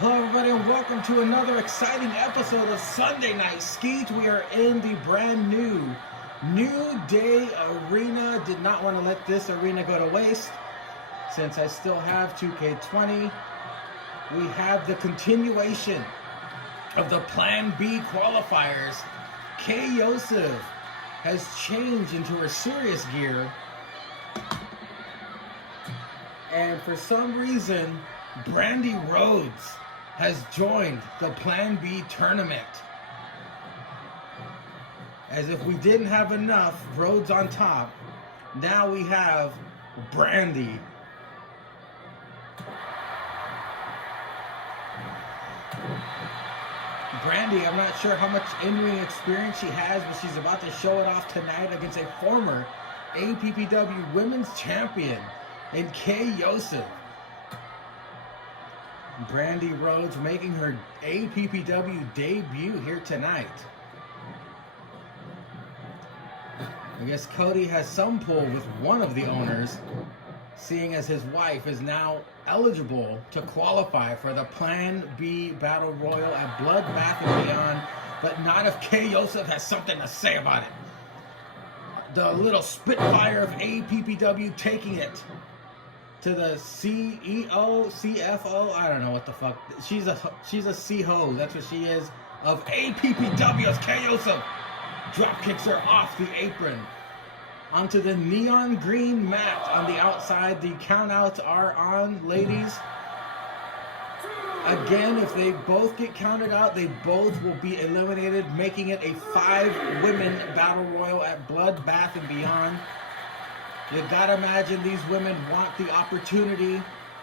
Hello everybody and welcome to another exciting episode of Sunday Night Skeet. We are in the brand New Day Arena. Did not want to let this arena go to waste since I still have 2K20. We have the continuation of the Plan B qualifiers. Kay Yosef has changed into her serious gear. And for some reason, Brandy Rhodes has joined the Plan B tournament. As if we didn't have enough Rhodes on top, now we have Brandy. Brandy, I'm not sure how much in-ring experience she has, but she's about to show it off tonight against a former APPW Women's Champion in Kay Yosef. Brandy Rhodes making her APPW debut here tonight. I guess Cody has some pull with one of the owners, seeing as his wife is now eligible to qualify for the Plan B Battle Royal at Bloodbath and Beyond, but not if Kay Yosef has something to say about it. The little Spitfire of APPW taking it to the CEO, CFO, I don't know what the fuck. She's a C-ho, that's what she is, of APPW as Kay Yosef drop kicks her off the apron onto the neon green mat on the outside. The countouts are on, ladies. Again, if they both get counted out, they both will be eliminated, making it a 5-women battle royal at Bloodbath and Beyond. You gotta imagine these women want the opportunity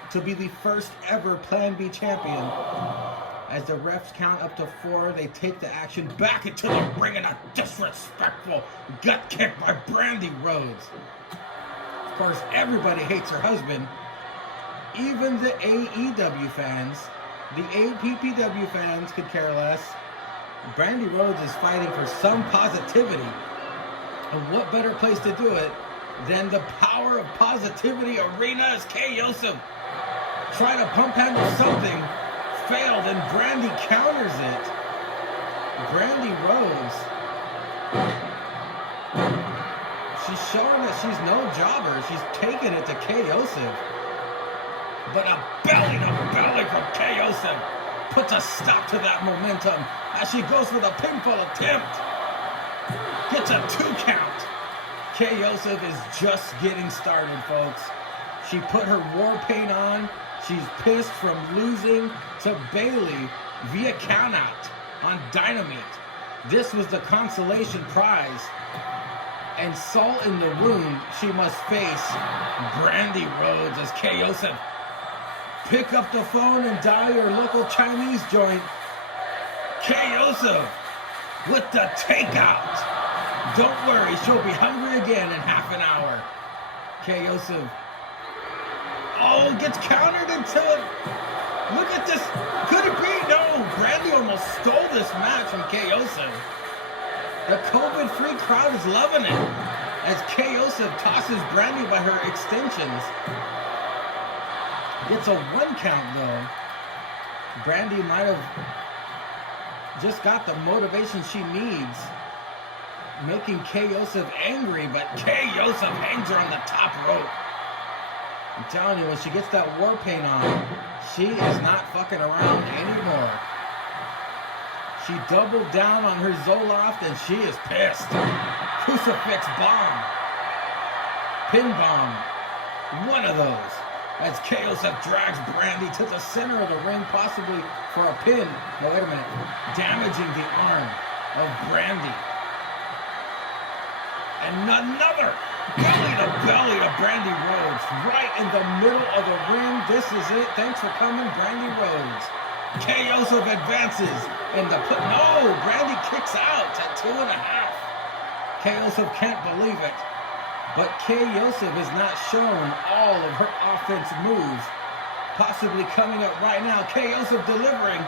to be the first ever Plan B champion. As the refs count up to 4, they take the action back into the ring and a disrespectful gut kick by Brandy Rhodes. Of course, everybody hates her husband. Even the AEW fans, the APPW fans could care less. Brandy Rhodes is fighting for some positivity. And what better place to do it than the Power of Positivity Arena as Kay Yosef tried to pump handle something, failed, and Brandy counters it. Brandy Rhodes, she's showing that she's no jobber. She's taking it to Kay Yosef. But a belly-to-belly from Kay Yosef puts a stop to that momentum as she goes for the pinfall attempt. Gets a 2 count. Kay Yosef is just getting started, folks. She put her war paint on. She's pissed from losing to Bailey via countout on Dynamite. This was the consolation prize. And salt in the wound, she must face Brandy Rhodes as Kay Yosef. Pick up the phone and dial your local Chinese joint. Kay Yosef with the takeout. Don't worry, she'll be hungry again in half an hour. Kay Yosef. Oh, gets countered into it. Look at this. Could it be? No. Brandy almost stole this match from Kay Yosef. The COVID-free crowd is loving it as Kay Yosef tosses Brandy by her extensions. Gets a 1 count though. Brandy might have just got the motivation she needs, making Kay Yosef angry, but Kay Yosef hangs her on the top rope. I'm telling you, when she gets that war paint on, she is not fucking around anymore. She doubled down on her Zoloft and she is pissed. Crucifix bomb. Pin bomb. One of those. As Kay Yosef drags Brandy to the center of the ring, possibly for a pin. No, wait a minute. Damaging the arm of Brandy. And another belly to Brandy Rhodes, right in the middle of the ring. This is it. Thanks for coming, Brandy Rhodes. Kay Yosef advances in the put. No, Brandy kicks out at 2.5. Kay Yosef can't believe it. But Kay Yosef has not shown all of her offense moves. Possibly coming up right now. Kay Yosef delivering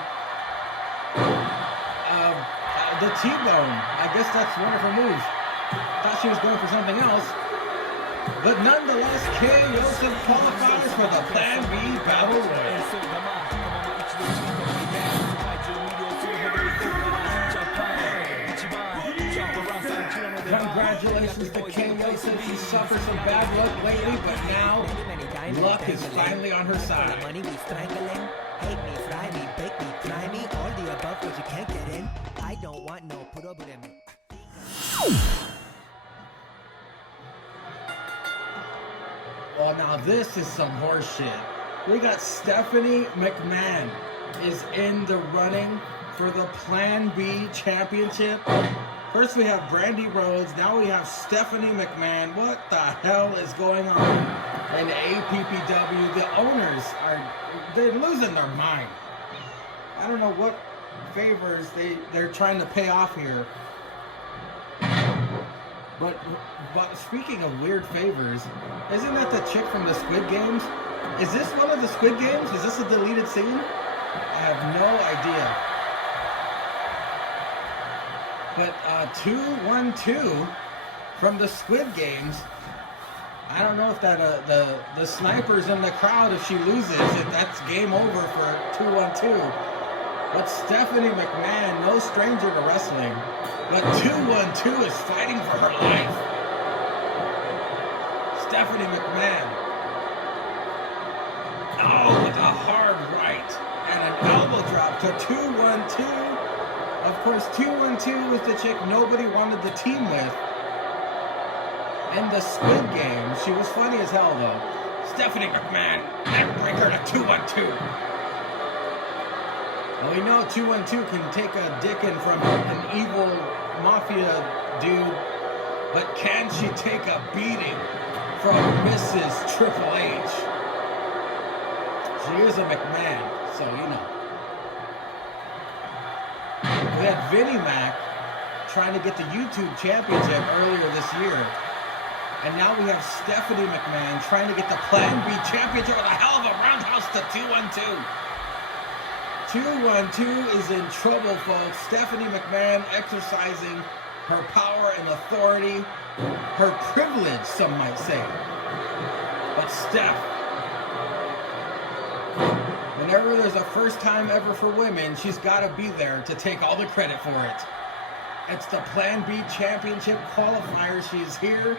the T-bone. I guess that's one of her moves. Thought she was going for something else. But nonetheless, Kay Yosef qualifies for the Plan B Battle Royal. said she suffered some bad luck lately, but now luck is finally on her side. Money we strangling, hate me, fry me, bake me, cry me, all the above, cause you can't get in. I don't want no problem. Well, now this is some horse shit. We got Stephanie McMahon is in the running for the Plan B championship. First we have Brandy Rhodes, now we have Stephanie McMahon. What the hell is going on in APPW? The owners they're losing their mind. I don't know what favors they're trying to pay off here. But speaking of weird favors, isn't that the chick from the Squid Games? Is this one of the Squid Games? Is this a deleted scene? I have no idea. But 2-1-2 from the Squid Games. I don't know if that the snipers in the crowd, if she loses, if that's game over for 2-1-2. But Stephanie McMahon, no stranger to wrestling, but 2-1-2 is fighting for her life. Stephanie McMahon. Oh, with a hard right and an elbow drop to 2-1-2. Of course, 2-1-2 was the chick nobody wanted to team with in the Squid Game. She was funny as hell, though. Stephanie McMahon, neckbreaker to 2-1-2. Well, we know 2-1-2 can take a dickin' from an evil mafia dude, but can she take a beating from Mrs. Triple H? She is a McMahon, so you know. We had Vinnie Mac trying to get the YouTube championship earlier this year. And now we have Stephanie McMahon trying to get the Plan B championship with a hell of a roundhouse to 2-1-2. 2-1-2 is in trouble, folks. Stephanie McMahon exercising her power and authority, her privilege, some might say. But Steph, whenever there's a first time ever for women, she's got to be there to take all the credit for it. It's the Plan B Championship qualifier. She's here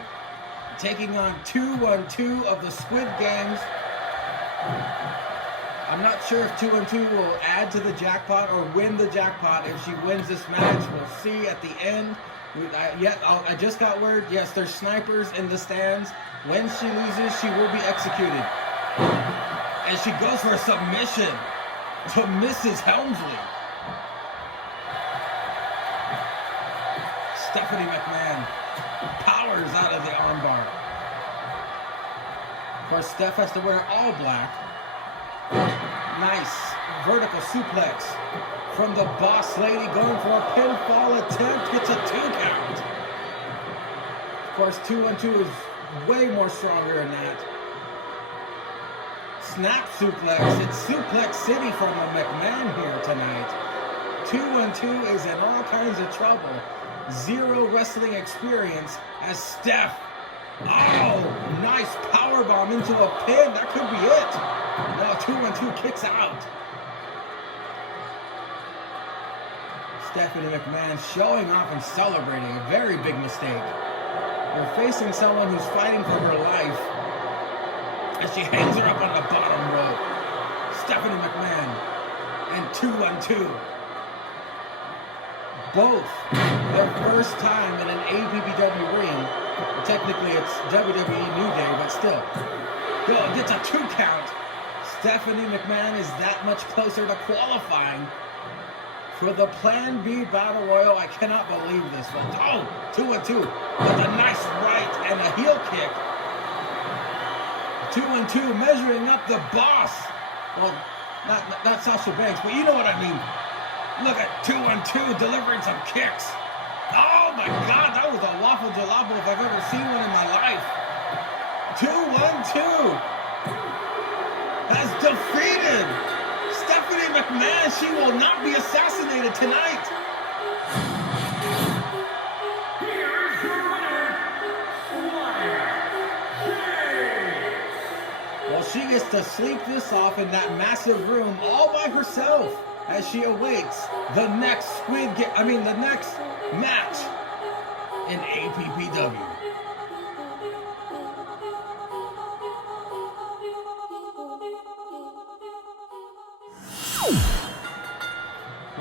taking on 2-1-2 of the Squid Games. I'm not sure if 2-1-2 will add to the jackpot or win the jackpot. If she wins this match, we'll see at the end. I just got word, yes, there's snipers in the stands. When she loses, she will be executed. And she goes for a submission to Mrs. Helmsley. Stephanie McMahon powers out of the armbar. Of course, Steph has to wear all black. Nice vertical suplex from the boss lady, going for a pinfall attempt. Gets a 2 count. Of course, 2-1-2 is way more stronger than that. Snap suplex. It's Suplex City from the McMahon here tonight. 2-1-2 is in all kinds of trouble. Zero wrestling experience as Steph. Oh, nice powerbomb into a pin. That could be it. Now 2-1-2 kicks out. Stephanie McMahon showing off and celebrating. A very big mistake. You're facing someone who's fighting for her life. As she hangs her up on the bottom rope. Stephanie McMahon and 2-1-2. Both their first time in an APPW ring. Technically it's WWE New Day, but still. Bill gets a 2 count. Stephanie McMahon is that much closer to qualifying for the Plan B Battle Royal. I cannot believe this one. Oh, 2-1-2 with a nice right and a heel kick. 2-1-2 measuring up the boss. Well, not Sasha Banks, but you know what I mean. Look at 2-1-2 delivering some kicks. Oh my God, that was a waffle jalabo if I've ever seen one in my life. 2-1-2 has defeated Stephanie McMahon. She will not be assassinated tonight. Here's your winner, Well, she gets to sleep this off in that massive room all by herself as she awaits the next the next match in APPW.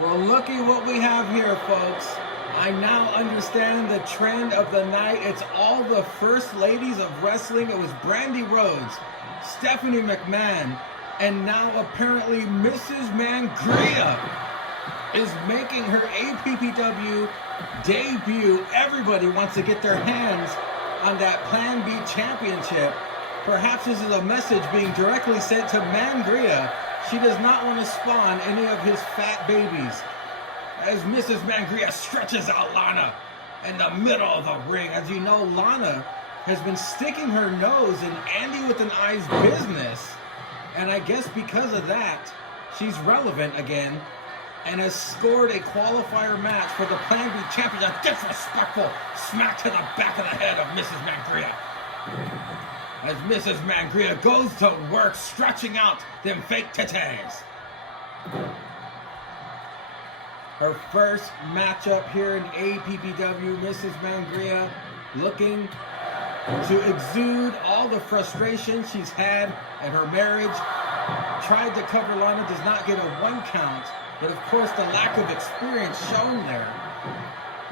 Well, looky what we have here, folks. I now understand the trend of the night. It's all the first ladies of wrestling. It was Brandy Rhodes, Stephanie McMahon, and now apparently Mrs. Mangria is making her APPW debut. Everybody wants to get their hands on that Plan B championship. Perhaps this is a message being directly sent to Mangria. She does not want to spawn any of his fat babies. As Mrs. Mangria stretches out Lana in the middle of the ring. As you know, Lana has been sticking her nose in Andy with an Eye's business. And I guess because of that, she's relevant again and has scored a qualifier match for the Plan B championship. A disrespectful smack to the back of the head of Mrs. Mangria. As Mrs. Mangria goes to work, stretching out them fake titties. Her first matchup here in APPW, Mrs. Mangria looking to exude all the frustration she's had in her marriage. Tried to cover Lana, does not get a 1 count, but of course the lack of experience shown there.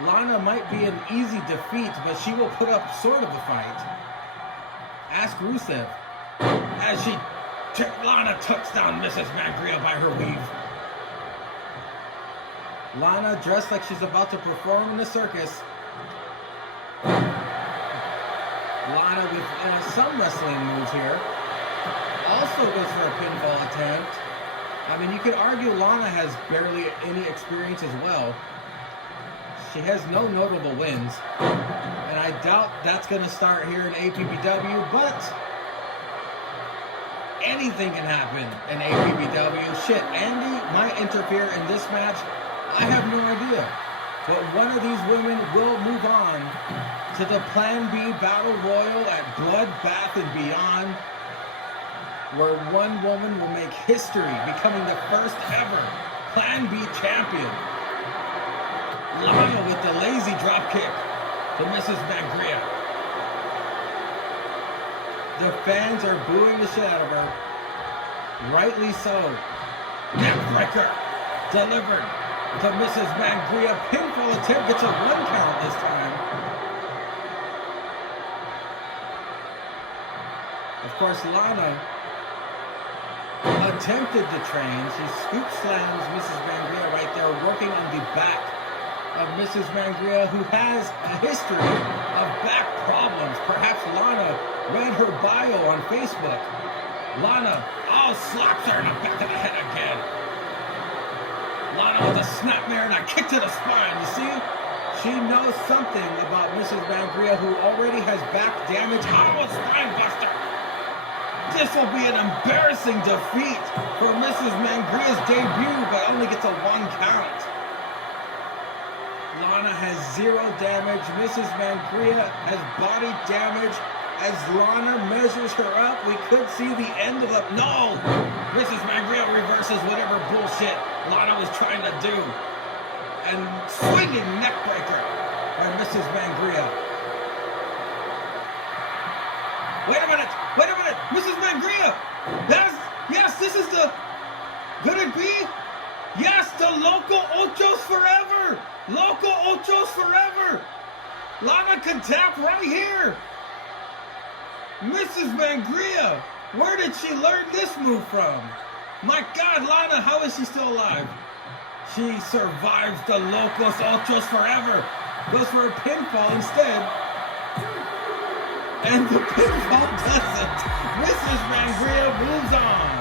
Lana might be an easy defeat, but she will put up sort of a fight. Ask Rusev. As Lana tucks down Mrs. Mangria by her weave. Lana dressed like she's about to perform in the circus. Lana with some wrestling moves here. Also goes for a pinfall attempt. I mean, you could argue Lana has barely any experience as well. She has no notable wins. And I doubt that's going to start here in APPW, but anything can happen in APPW. Shit, Andy might interfere in this match. I have no idea. But one of these women will move on to the Plan B Battle Royal at Bloodbath and Beyond, where one woman will make history, becoming the first ever Plan B champion. Lana with the lazy drop kick to Mrs. Mangria. The fans are booing the shit out of her. Rightly so. Neckbreaker delivered to Mrs. Mangria. Pinfall attempt gets a 1 count this time. Of course, Lana attempted to train. She scoop slams Mrs. Mangria right there, working on the back of Mrs. Mangria, who has a history of back problems. Perhaps Lana read her bio on Facebook. Lana, slaps her in the back of the head again. Lana with a snapmare and a kick to the spine. You see? She knows something about Mrs. Mangria, who already has back damage. Spine buster. This will be an embarrassing defeat for Mrs. Mangria's debut, but only gets a 1 count. Lana has 0 damage. Mrs. Mangria has body damage. As Lana measures her up, we could see the end of the... No! Mrs. Mangria reverses whatever bullshit Lana was trying to do. And swinging neckbreaker by Mrs. Mangria. Wait a minute! Mrs. Mangria! Yes, this is the... Could it be? Yes, the Loco Ochos forever! Loco Ochos forever! Lana can tap right here! Mrs. Mangria! Where did she learn this move from? My God, Lana, how is she still alive? She survives the Locos Ochos forever! Goes for a pinfall instead. And the pinfall doesn't! Mrs. Mangria moves on!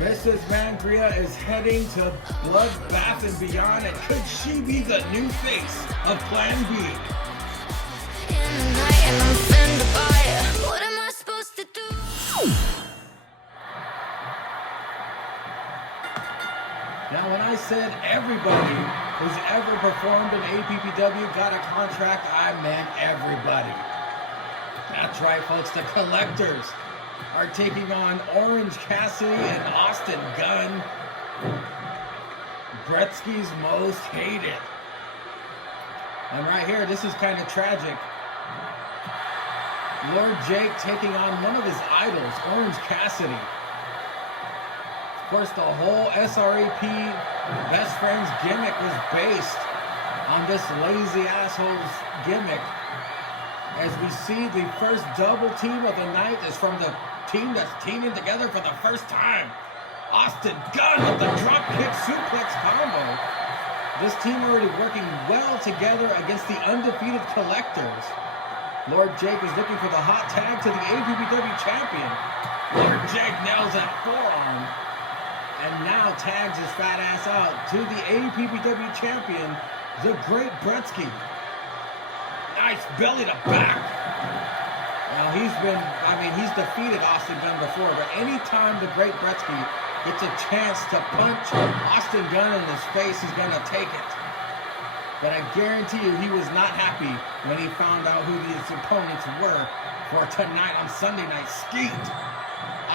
Mrs. Mangria is heading to Bloodbath and Beyond, and could she be the new face of Plan B? What am I supposed to do? Now, when I said everybody who's ever performed in APPW got a contract, I meant everybody. That's right, folks. The Collectors are taking on Orange Cassidy and Austin Gunn. Gretzky's most hated. And right here, this is kind of tragic. Lord Jake taking on one of his idols, Orange Cassidy. Of course, the whole SRAP Best Friends gimmick was based on this lazy asshole's gimmick. As we see, the first double team of the night is from the team that's teaming together for the first time. Austin Gunn with the dropkick suplex combo. This team already working well together against the undefeated Collectors. Lord Jake is looking for the hot tag to the APPW champion. Lord Jake nails that forearm. And now tags his fat ass out to the APPW champion, the Great Bretsky. Nice belly to back. Now he's defeated Austin Gunn before, but anytime the Great Bretsky gets a chance to punch Austin Gunn in his face, he's gonna take it. But I guarantee you he was not happy when he found out who his opponents were for tonight on Sunday Night Skeet.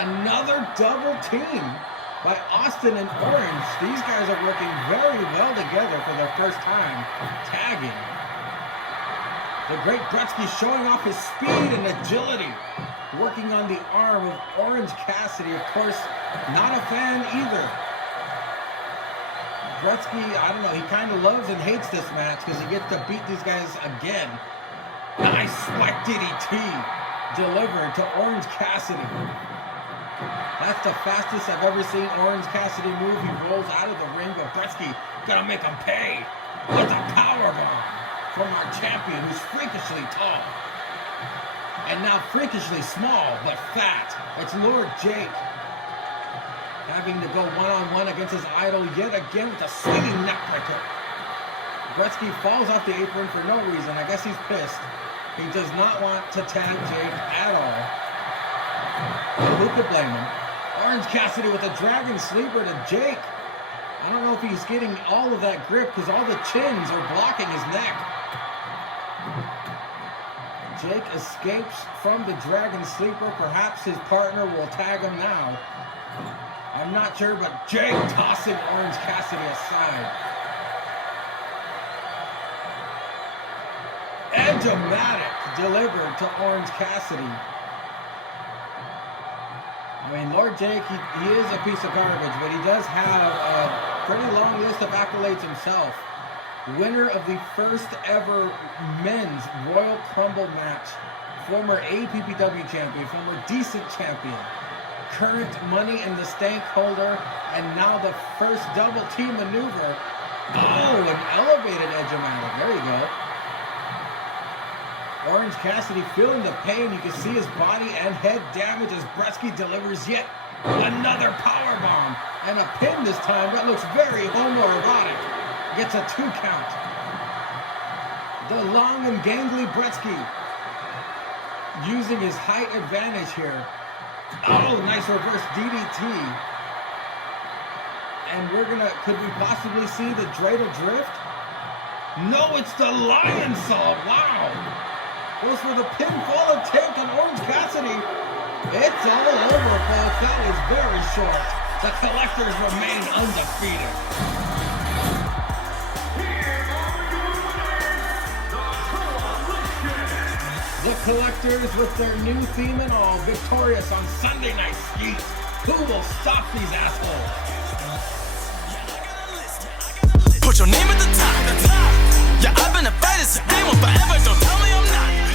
Another double team by Austin and Orange. These guys are working very well together for their first time tagging. The Great Bretsky showing off his speed and agility, working on the arm of Orange Cassidy. Of course, not a fan either. Bretsky, I don't know, he kind of loves and hates this match because he gets to beat these guys again. Nice swipe DDT delivered to Orange Cassidy. That's the fastest I've ever seen Orange Cassidy move. He rolls out of the ring, but Bretsky gonna make him pay with a powerbomb from our champion, who's freakishly tall. And now freakishly small, but fat. It's Lord Jake. Having to go one-on-one against his idol yet again with a swinging neckbreaker. Bretsky falls off the apron for no reason. I guess he's pissed. He does not want to tag Jake at all. But who could blame him? Orange Cassidy with a dragon sleeper to Jake. I don't know if he's getting all of that grip because all the chins are blocking his neck. Jake escapes from the dragon sleeper. Perhaps his partner will tag him now. I'm not sure, but Jake tossing Orange Cassidy aside. Edge-o-matic delivered to Orange Cassidy. I mean, Lord Jake, he is a piece of garbage, but he does have a pretty long list of accolades himself. Winner of the first ever men's Royal Crumble match. Former APPW champion, former Decent champion. Current Money in the Stank holder, and now the first double team maneuver. Oh, an elevated edge-o-matic. There you go. Orange Cassidy feeling the pain. You can see his body and head damage as Bretsky delivers yet another powerbomb. And a pin this time that looks very homoerotic. Gets a 2 count. The long and gangly Bretsky using his height advantage here. Oh, nice reverse DDT. And could we possibly see the dreidel drift? No, it's the lion saw. Wow. Goes for the pinfall attempt on Orange Cassidy. It's all over, folks. That was very short. The Collectors remain undefeated. The Collectors with their new theme and all, victorious on Sunday Night Skeet. Who will stop these assholes? Put your name at the top. Yeah, I've been a fighter, so they won't forever. Don't tell me I'm not.